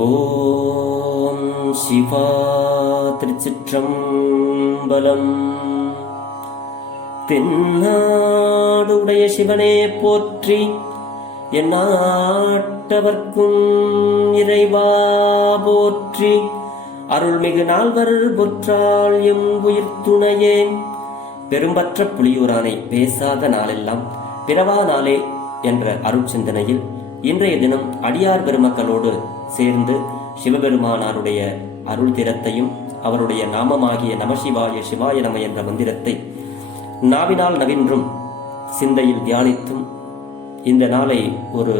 ஓம் சிவா திருச்சிற்றம்பலம். தென்னாடுடைய சிவனே போற்றி, எந்நாட்டவர்க்கும் இறைவா போற்றி. அருள்மிகு நால்வர் பொற்றாள் எம் உயிர் துணையே. பெரும்பற்ற புலியூரானை பேசாத நாளெல்லாம் பிறவா நாளே என்ற அருட்சிந்தனையில் இன்றைய தினம் அடியார் பெருமக்களோடு சேர்ந்து சிவபெருமானாருடைய அருள் திறத்தையும் அவருடைய நாமமாகிய நமசிவாய சிவாய நம என்ற மந்திரத்தை நாவினால் நவின்றும் சிந்தையில் தியானித்தும் இந்த நாளை ஒரு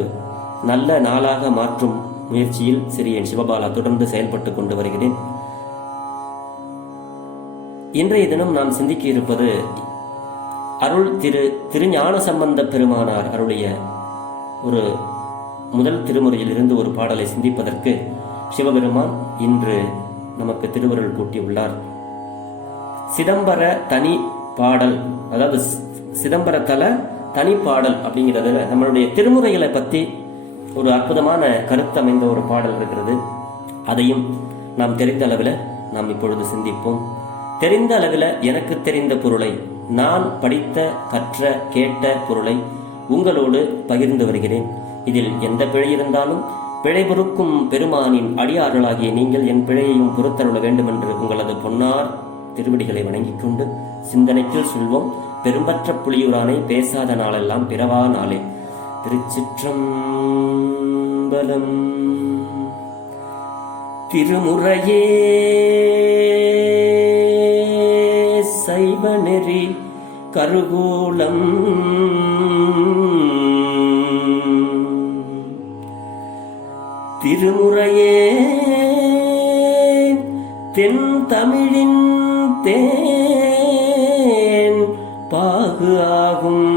நல்ல நாளாக மாற்றும் முயற்சியில் சிறியன் சிவபாலா தொடர்ந்து செயல்பட்டு கொண்டு வருகிறேன். இன்றைய தினம் நாம் சிந்திக்க இருப்பது அருள் திருஞான சம்பந்த பெருமானார் அருளிய ஒரு முதல் திருமுறையிலிருந்து ஒரு பாடலை சிந்திப்பதற்கு சிவபெருமான் இன்று நமக்கு திருவருள் கூட்டியுள்ளார். சிதம்பர தனி பாடல், அதாவது சிதம்பர தல தனி பாடல் அப்படிங்கிறதுல நம்மளுடைய திருமுறைகளை பற்றி ஒரு அற்புதமான கருத்து அமைந்த ஒரு பாடல் இருக்கிறது. அதையும் நாம் தெரிந்த அளவில் நாம் இப்பொழுது சிந்திப்போம். தெரிந்த அளவில் எனக்கு தெரிந்த பொருளை, நான் படித்த கற்ற கேட்ட பொருளை உங்களோடு பகிர்ந்து வருகிறேன். இதில் எந்த பிழை இருந்தாலும் பிழை பொறுக்கும் பெருமானின் அடியார்களாகிய நீங்கள் என் பிழையையும் பொறுத்தருள வேண்டும் என்று உங்களது பொன்னார் திருவடிகளை வணங்கிக் கொண்டு சிந்தனைக்குள் சொல்வோம். பெரும்பற்ற புலியூரானை பேசாத நாளெல்லாம் பிறவா நாளே. திருச்சிற்றம்பலம். திருமுறையே சைவ நெறி கருகூலம், திருமுறையே தென் தமிழின் தேன் பாகு ஆகும்.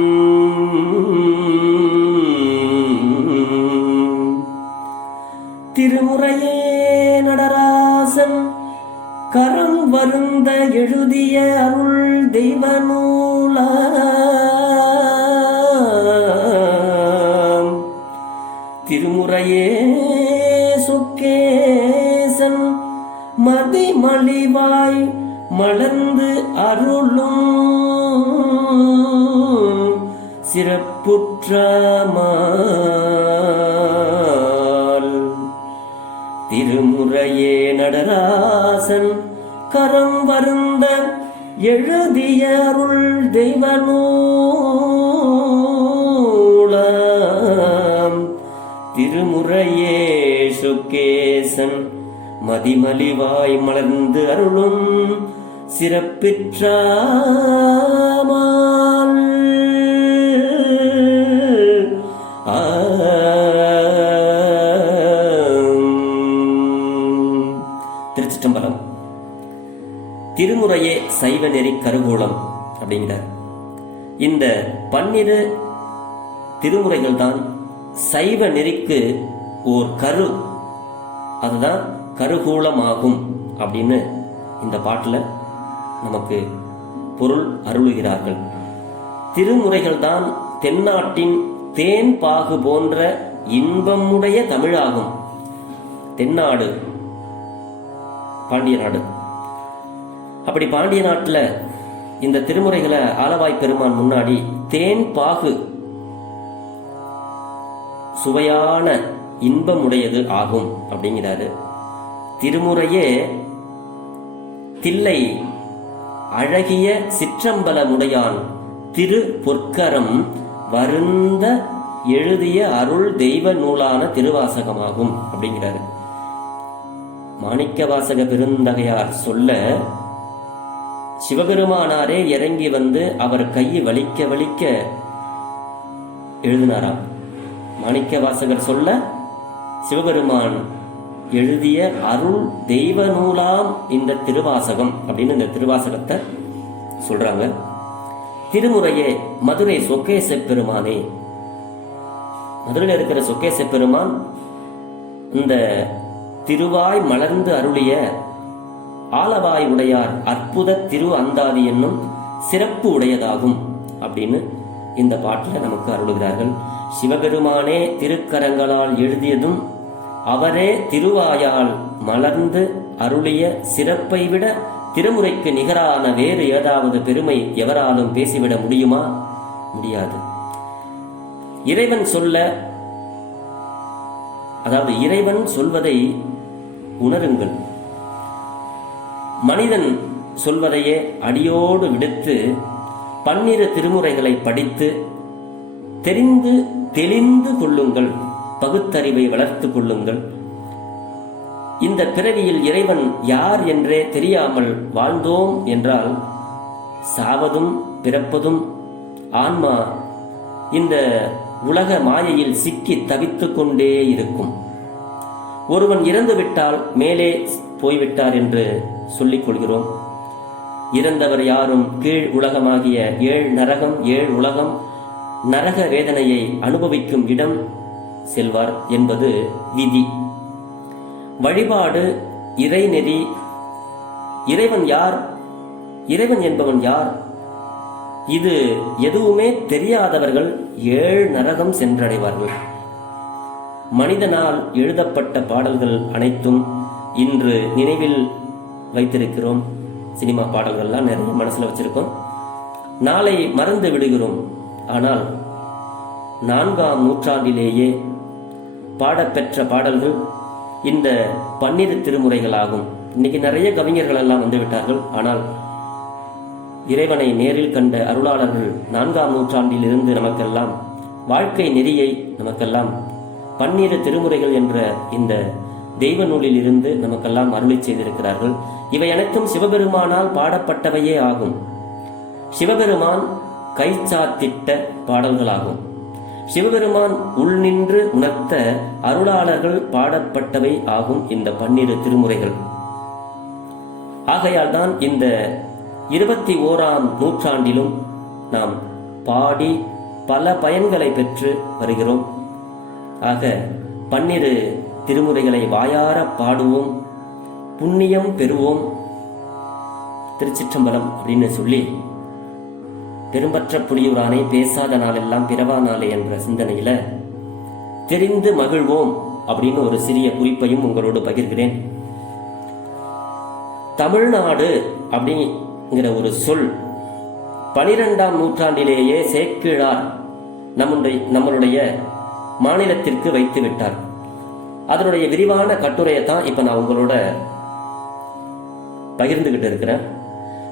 திருமுறையே நடராசன் கரம் வருந்த எழுதிய அருள் தெய்வ நூலா. திருமுறையே சொக்கேசன் மதிமலிவாய் மலர்ந்து அருளும் சிறப்புற்றமால். திருமுறையே நடராசன் கரம் வருந்த எழுதிய அருள் தெய்வ நூலாம். திருமுறையே சொக்கேசன் மதிமலிவாய் மலர்ந்து அருளும் சிறப்பிற்றாமால். திருச்சிற்றம்பலம். திருமுறையே சைவ நெறி கருகூலம் அப்படிங்கிறார். இந்த 12 திருமுறைகள் தான் சைவ நெறிக்கு ஓர் கரு, அதுதான் கருகூலமாகும் அப்படின்னு இந்த பாட்டில் நமக்கு பொருள் அருளுகிறார்கள். திருமுறைகள் தான் தென்னாட்டின் தேன் பாகு போன்ற இன்பமுடைய தமிழாகும். தென்னாடு பாண்டிய நாடு. அப்படி பாண்டிய நாட்டில் இந்த திருமுறைகளை ஆலவாய் பெருமான் முன்னாடி தேன் பாகு, சுவையான இன்பமுடையது ஆகும் அப்படிங்கிறாரு. திருமுறையே தில்லை அழகிய சிற்றம்பலமுடையான் திரு பொற்கரம் வருந்த எழுதிய அருள் தெய்வ நூலான திருவாசகமாகும் அப்படிங்கிறாரு. மாணிக்கவாசக பெருந்தகையார் சொல்ல சிவபெருமானாரே இறங்கி வந்து அவர் கையை வலிக்க வலிக்க எழுதினாராம். மாணிக்கவாசகர் சொல்ல சிவபெருமான் எழுதிய அருள் தெய்வ நூலாம் இந்த திருவாசகம் அப்படின்னு இந்த திருவாசகத்தை சொல்றாங்க. திருமுறையே மதுரை சொக்கேச பெருமானே, மதுரையில் இருக்கிற சொக்கேச பெருமான் இந்த திருவாய் மலர்ந்து அருளிய ஆலவாய் உடையார் அற்புத திரு அந்தாதி என்னும் சிறப்பு உடையதாகும் அப்படின்னு இந்த பாட்டில் நமக்கு அருளுகிறார்கள். சிவபெருமானே திருக்கரங்களால் எழுதியதும் அவரே திருவாயால் மலர்ந்து அருளிய சிறப்பை விட திருமுறைக்கு நிகரான வேறு ஏதாவது பெருமை எவராலும் பேசிவிட முடியுமா? முடியாது. இறைவன் இறைவன் சொல்வதை உணருங்கள். மனிதன் சொல்வதையே அடியோடு விடுத்து 12 திருமுறைகளை படித்து தெளிந்து கொள்ளுங்கள். பகுத்தறிவை வளர்த்து கொள்ளுங்கள். இந்த பிறவியில் இறைவன் யார் என்றே தெரியாமல் வாழ்ந்தோம் என்றால் சாவதும் பிறப்பதும் ஆன்மா இந்த உலக மாயையில் சிக்கி தவித்துக் கொண்டே இருக்கும். ஒருவன் இறந்துவிட்டால் மேலே போய்விட்டார் என்று சொல்லிக் கொள்கிறோம். இறந்தவர் யாரும் கீழ் உலகமாகிய 7 நரகம் 7 உலகம் நரக வேதனையை அனுபவிக்கும் இடம் செல்வார் என்பது விதி. வழிபாடு, இறைநெறி, இறைவன் யார், இறைவன் என்பவன் யார், இது எதுவுமே தெரியாதவர்கள் 7 நரகம் சென்றடைவார்கள். மனிதனால் எழுதப்பட்ட பாடல்கள் அனைத்தும் இன்று நினைவில் வைத்திருக்கிறோம். சினிமா பாடல்கள்லாம் நிறைய மனசுல வச்சிருக்கோம். நாளை மறந்து விடுகிறோம். ஆனால் 4ஆம் நூற்றாண்டிலேயே பாடப்பெற்ற பாடல்கள் இந்த 12 திருமுறைகளாகும். இன்னைக்கு நிறைய கவிஞர்கள் எல்லாம் வந்துவிட்டார்கள். ஆனால் இறைவனை நேரில் கண்ட அருளாளர்கள் 4ஆம் நூற்றாண்டில் இருந்து நமக்கெல்லாம் வாழ்க்கை நெறியை நமக்கெல்லாம் 12 திருமுறைகள் என்ற இந்த தெய்வ நூலில் இருந்து நமக்கெல்லாம் அருளி செய்திருக்கிறார்கள். இவை அனைத்தும் சிவபெருமானால் பாடப்பட்டவையே ஆகும். சிவபெருமான் கைச்சாத்திட்ட பாடல்களாகும். சிவபெருமான் உள்நின்று உணர்த்த அருளாளர்கள் பாடப்பட்டவை ஆகும் இந்த 12 திருமுறைகள். ஆகையால் தான் இந்த 21ஆம் நூற்றாண்டிலும் நாம் பாடி பல பயன்களை பெற்று வருகிறோம். ஆக 12 திருமுறைகளை வாயார பாடுவோம், புண்ணியம் பெறுவோம். திருச்சிற்றம்பலம் அப்படின்னு சொல்லி பெரும்பற்ற புலியூரானே பேசாத நாளெல்லாம் பிறவா நாளே என்ற சிந்தனையில தெரிந்து மகிழ்வோம் அப்படின்னு ஒரு சிறிய குறிப்பையும் உங்களோடு பகிர்கிறேன். தமிழ்நாடு அப்படிங்கிற ஒரு சொல் 12ஆம் நூற்றாண்டிலேயே சேக்கிழார் நம்மளுடைய மாநிலத்திற்கு வைத்து விட்டார். அதனுடைய விரிவான கட்டுரையை தான் இப்ப நான் உங்களோட பகிர்ந்துகிட்டு இருக்கிறேன்.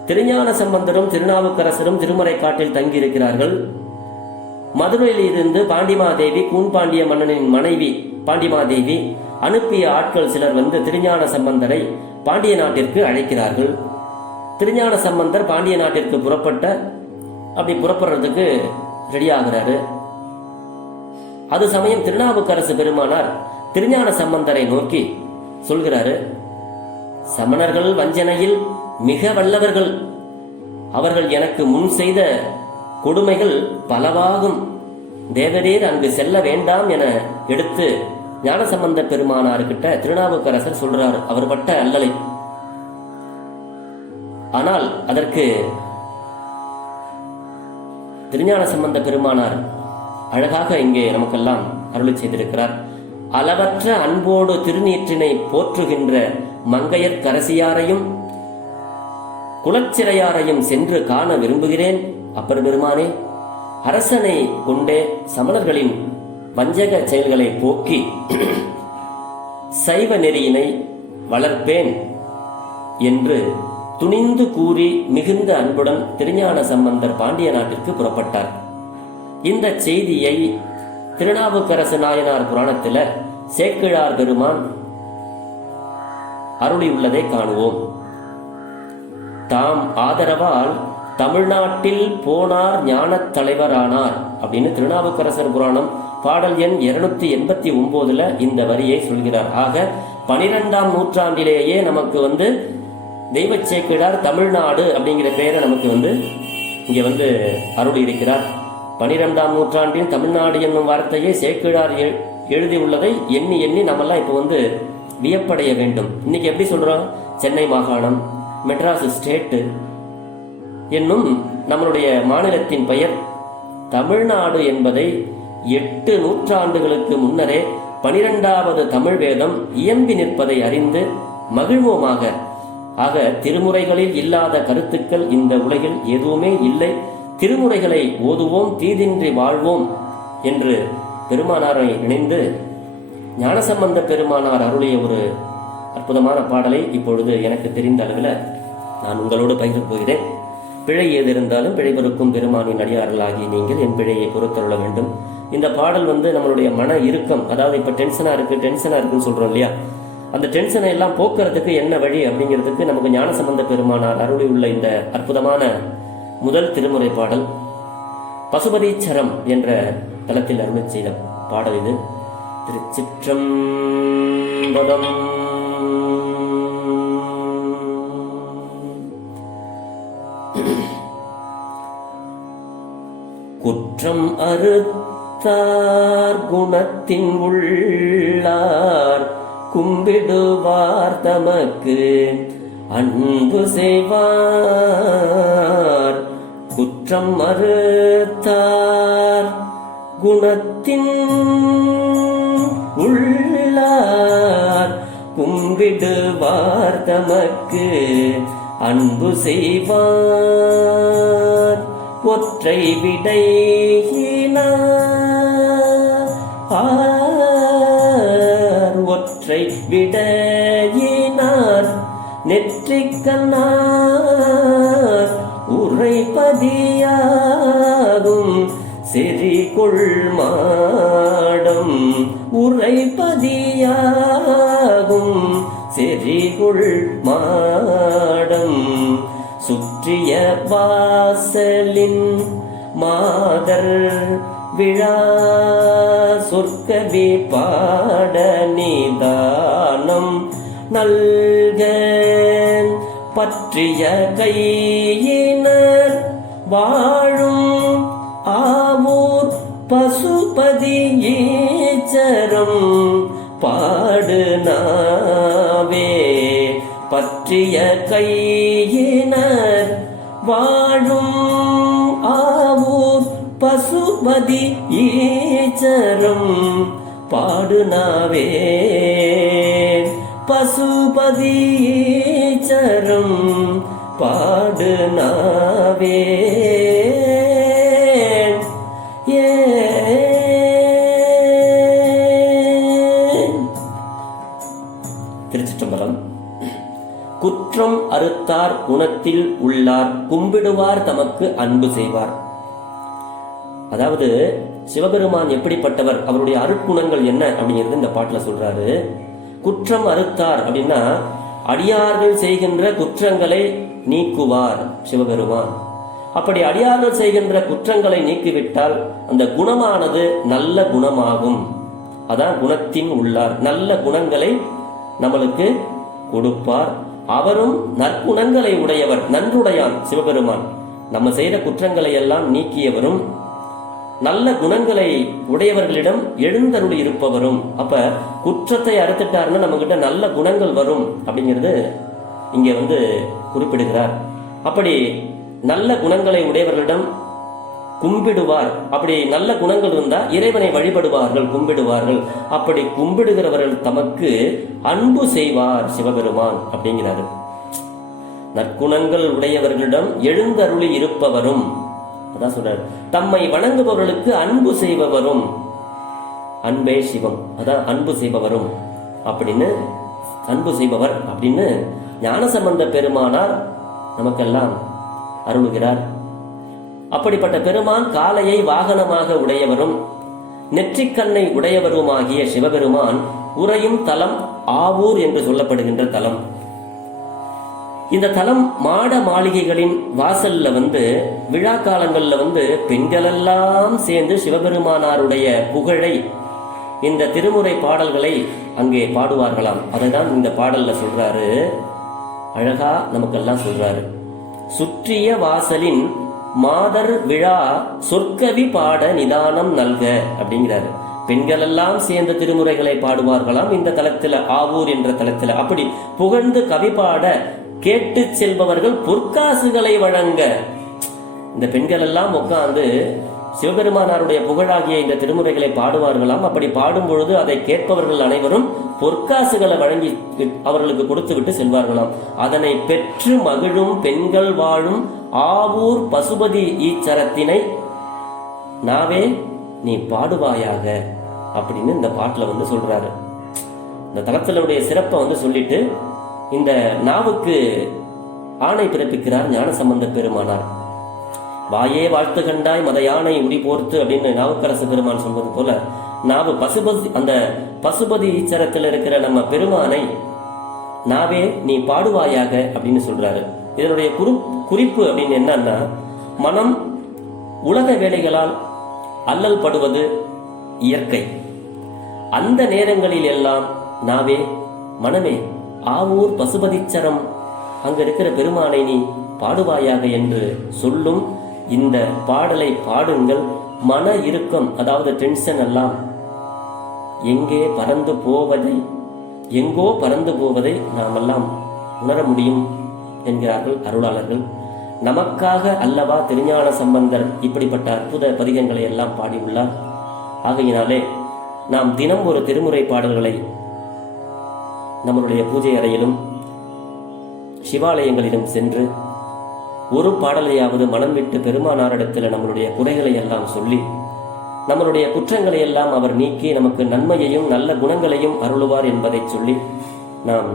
திருஞான சம்பந்தரும் திருநாவுக்கரசரும் திருமறை காட்டில் தங்கி இருக்கிறார்கள். மதுரையில் இருந்து பாண்டிமாதேவி, கூன்பாண்டிய மன்னனின் மனைவி பாண்டிமாதேவி அனுப்பிய ஆட்கள் சிலர் வந்து திருஞான சம்பந்தரை பாண்டிய நாட்டிற்கு அழைக்கிறார்கள். திருஞான சம்பந்தர் பாண்டிய நாட்டிற்கு புறப்படுறதுக்கு ரெடி ஆகிறாரு. அது சமயம் திருநாவுக்கரசு பெருமானார் திருஞான சம்பந்தரை நோக்கி சொல்கிறாரு, சமணர்கள் வஞ்சனையில் மிக வல்லவர்கள். அவர்கள் எனக்கு முன் செய்த கொடுமைகள் பலவாகும். தேவரீர் அங்கு செல்ல வேண்டாம் என எடுத்து ஞானசம்பந்த பெருமானார்கிட்ட திருநாவுக்கரசர் சொல்றார் அவர் பட்ட அல்லலை. ஆனால் அதற்கு திருஞான சம்பந்த பெருமானார் அழகாக இங்கே நமக்கெல்லாம் அருளி செய்திருக்கிறார். அளவற்ற அன்போடு திருநீற்றினை போற்றுகின்ற மங்கையர்க்கரசியாரையும் குலச்சிறையாரையும் சென்று காண விரும்புகிறேன். அப்பர் பெருமானே, அரசனை கொண்டே சமணர்களின் வஞ்சக செயல்களை போக்கி சைவ நெறியினை வளர்ப்பேன் என்று துணிந்து கூறி மிகுந்த அன்புடன் திருஞான சம்பந்தர் பாண்டிய நாட்டிற்கு புறப்பட்டார். இந்த செய்தியை திருநாவுக்கரசு நாயனார் புராணத்தில் சேக்கிழார் பெருமான் அருளியுள்ளதை காணுவோம். தாம் ஆதரவால் தமிழ்நாட்டில் போனார் ஞானத் தலைவரானார் அப்படின்னு திருநாவுக்கரசர் புராணம் பாடல் எண் 289 இந்த வரியை சொல்கிறார். ஆக 12ஆம் நூற்றாண்டிலேயே நமக்கு தெய்வ சேக்கிழார் தமிழ்நாடு அப்படிங்கிற பெயரை நமக்கு இங்க அருள் இருக்கிறார். 12ஆம் நூற்றாண்டின் தமிழ்நாடு என்னும் வார்த்தையை சேக்கிழார் எழுதியுள்ளதை எண்ணி எண்ணி நம்மெல்லாம் இப்போ வியப்படைய வேண்டும். இன்னைக்கு எப்படி சொல்றோம்? சென்னை மாகாணம், மெட்ராஸ் ஸ்டேட் என்னும் நம்மளுடைய மாநிலத்தின் பெயர் தமிழ்நாடு என்பதை 8 நூற்றாண்டுகளுக்கு முன்னரே 12வது தமிழ் வேதம் இயம்பி நிற்பதை அறிந்து மகிழ்வோமாக. ஆக திருமுறைகளில் இல்லாத கருத்துக்கள் இந்த உலகில் எதுவுமே இல்லை. திருமுறைகளை ஓதுவோம், தீதின்றி வாழ்வோம் என்று பெருமானாரை இணைந்து ஞானசம்பந்த பெருமானார் அருளிய ஒரு அற்புதமான பாடலை இப்பொழுது எனக்கு தெரிந்த அளவில் நான் உங்களோடு பகிர்ந்து போகிறேன். பிழை ஏது இருந்தாலும் பிழை பொறுக்கும் பெருமானின் அடியார்களாகி நீங்கள் என் பிழையை பொறுத்தருள வேண்டும். இந்த பாடல் நம்மளுடைய மன இறுக்கம், அதாவது இப்போ டென்ஷனாக இருக்குன்னு சொல்கிறோம் இல்லையா, அந்த டென்ஷனை எல்லாம் போக்குறதுக்கு என்ன வழி அப்படிங்கிறதுக்கு நமக்கு ஞானசம்பந்த பெருமானார் அருளி உள்ள இந்த அற்புதமான முதல் திருமுறை பாடல் பசுபதீச்சரம் என்ற தலத்தில் அருளி செய்த பாடல் இது. திருச்சிற்றம்பலம். குற்றம் அறுத்தார் குணத்தின் உள்ளார் கும்பிடுவார் தமக்கு அன்பு செய்வார். குற்றம் அறுத்தார் குணத்தின் உள்ளார் கும்பிடுவார் தமக்கு அன்பு செய்வார். ஒற்றை விடையினார் ஒற்றை விடையினார் நெற்றிக்கண்ணார் உரைப்பதியாகும் செறிகொள் மாடம் உரைப்பதியாகும் செறிகொள் மாடம். சுற்றிய வாசலின் மாதர் விழா சொற்கவி பாட நிதானம் நல்க. பற்றிய கையினர் வாழும் ஆவூர் பசுபதி ஈச்சரம் பாடு நாவே. பற்றிய கையினர் வாழும் ஆவூர் பசுபதி ஈச்சரம் பாடு நாவே. பசுபதி ஈச்சரம் பாடு நாவே. திருச்சிற்றம்பலம். குற்றம் அறுத்தார் குணத்தில் உள்ளார் கும்பிடுவார் தமக்கு அன்பு செய்வார். அதாவது சிவபெருமான் எப்படிப்பட்டவர், அவருடைய அருட்குணங்கள் என்ன அப்படிங்கிறது இந்த பாட்டுல சொல்றாரு. குற்றம் அறுத்தார் அப்படின்னா அடியார்கள் செய்கின்ற குற்றங்களை நீக்குவார் சிவபெருமான். அப்படி அடியார்கள் செய்கின்ற குற்றங்களை நீக்கிவிட்டால் அந்த குணமானது நல்ல குணமாகும். அதான் குணத்தின் உள்ளார், நல்ல குணங்களை நம்மளுக்கு கொடுப்பார். அவரும் நற்குணங்களை உடையவர், நன்றுடையான் சிவபெருமான். நம்ம செய்த குற்றங்களை எல்லாம் நீக்கியவரும் நல்ல குணங்களை உடையவர்களிடம் எழுந்தருளி இருப்பவரும். அப்ப குற்றத்தை அறுத்துட்டாருன்னா நம்ம கிட்ட நல்ல குணங்கள் வரும் அப்படிங்கிறது இங்க குறிப்பிடுகிறார். அப்படி நல்ல குணங்களை உடையவர்களிடம் கும்பிடுவார். அப்படி நல்ல குணங்கள் இருந்தா இறைவனை வழிபடுவார்கள், கும்பிடுவார்கள். அப்படி கும்பிடுகிறவர்கள் தமக்கு அன்பு செய்வார் சிவபெருமான் அப்படிங்கிறாரு. நற்குணங்கள் உடையவர்களிடம் எழுந்தருளி இருப்பவரும், அதான் சொல்றாரு, தம்மை வணங்குபவர்களுக்கு அன்பு செய்பவரும். அன்பே சிவம், அதான் அன்பு செய்பவரும் அப்படின்னு, அன்பு செய்பவர் அப்படின்னு ஞானசம்பந்த பெருமானார் நமக்கெல்லாம் அருளுகிறார். அப்படிப்பட்ட பெருமான் காலையை வாகனமாக உடையவரும் நெற்றிக்கண்ணை உடையவருமாகிய சிவபெருமான் உறையும் தலம் ஆவூர் என்று சொல்லப்படுகின்ற தலம். இந்த தலம் மாட மாளிகைகளின் வாசல்ல விழா காலங்கள்ல பெண்களெல்லாம் சேர்ந்து சிவபெருமானாருடைய புகழை, இந்த திருமுறை பாடல்களை அங்கே பாடுவார்களாம். அதைதான் இந்த பாடல்ல சொல்றாரு, அழகா நமக்கெல்லாம் சொல்றாரு. சுற்றிய வாசலின் மாதர் விழா சொற்கவி பாட நிதானம் நல்க அப்படிங்கிறாரு. பெண்கள் எல்லாம் சேர்ந்த திருமுறைகளை பாடுவார்களாம் இந்த தலத்துல, ஆவூர் என்ற தலத்துல. அப்படி புகழ்ந்து கவி பாட கேட்டு செல்பவர்கள் பொற்காசுகளை வழங்க. இந்த பெண்கள் எல்லாம் உட்கார்ந்து சிவபெருமானாருடைய புகழாகிய இந்த திருமுறைகளை பாடுவார்களாம். அப்படி பாடும் பொழுது அதை கேட்பவர்கள் அனைவரும் பொற்காசுகளை வழங்கி அவர்களுக்கு கொடுத்து விட்டு செல்வார்களாம். அதனை பெற்று மகிழும் பெண்கள் வாழும் ஆவூர் பசுபதி ஈச்சரத்தினை நாவே நீ பாடுவாயாக அப்படின்னு இந்த பாட்டுல சொல்றாரு. இந்த தலத்தினுடைய சிறப்பை சொல்லிட்டு இந்த நாவுக்கு ஆணை பிறப்பிக்கிறார் ஞானசம்பந்த பெருமானார். வாயே வாழ்த்து கண்டாய் மத யானை உரி போர்த்து அப்படின்னு நாவுக்கரசு பெருமான் சொல்வது போல நாவு பசுபதி ஈச்சரத்தில் இருக்கிற நம்ம பெருமானை நாவே நீ பாடுவாயாக அப்படின்னு சொல்றாரு. இதனுடைய குறிப்பு அப்படின்னு என்னன்னா, மனம் உலக வேலைகளால் அல்லல் படுவது இயற்கை. அந்த நேரங்களில் எல்லாம் நாவே மனமே ஆவூர் பசுபதிச்சரம் அங்க இருக்கிற பெருமானை நீ பாடுவாயாக என்று சொல்லும் இந்த பாடலை பாடுங்கள். மன இறுக்கம், அதாவது டென்ஷன் எல்லாம் எங்கோ பறந்து போவதை நாமெல்லாம் உணர முடியும் என்கிறார்கள் அருளாளர்கள். நமக்காக அல்லவா திருஞான சம்பந்தர் இப்படிப்பட்ட அற்புத பதிகங்களை எல்லாம் பாடியுள்ளார். ஆகையினாலே நாம் தினம் ஒரு திருமுறை பாடல்களை நம்மளுடைய பூஜை அறையிலும் சிவாலயங்களிலும் சென்று ஒரு பாடலையாவது மனம் விட்டு பெருமானாரிடத்தில் நம்மளுடைய குறைகளை எல்லாம் சொல்லி நம்மளுடைய குற்றங்களை எல்லாம் அவர் நீக்கி நமக்கு நன்மையையும் நல்ல குணங்களையும் அருளுவார் என்பதை சொல்லி நாம்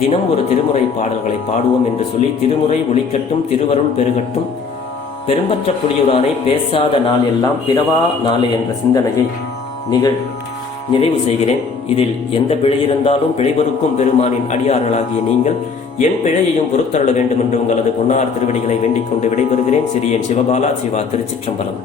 தினம் ஒரு திருமுறை பாடல்களை பாடுவோம் என்று சொல்லி, திருமுறை ஒலிக்கட்டும் திருவருள் பெருகட்டும் பெரும்பற்ற புலியுடானை பேசாத நாள் எல்லாம் பிறவா நாளே என்ற சிந்தனையை நிறைவு செய்கிறேன். இதில் எந்த பிழை இருந்தாலும் பிழைபொறுக்கும் பெருமானின் அடியார்களாகிய நீங்கள் என் பிழையையும் பொறுத்தருள வேண்டும் என்று உங்களது பொன்னார் திருவடிகளை வேண்டிக் கொண்டு விடைபெறுகிறேன். சிறியன் சிவபாலா, சிவா, திருச்சிற்றம்பலம்.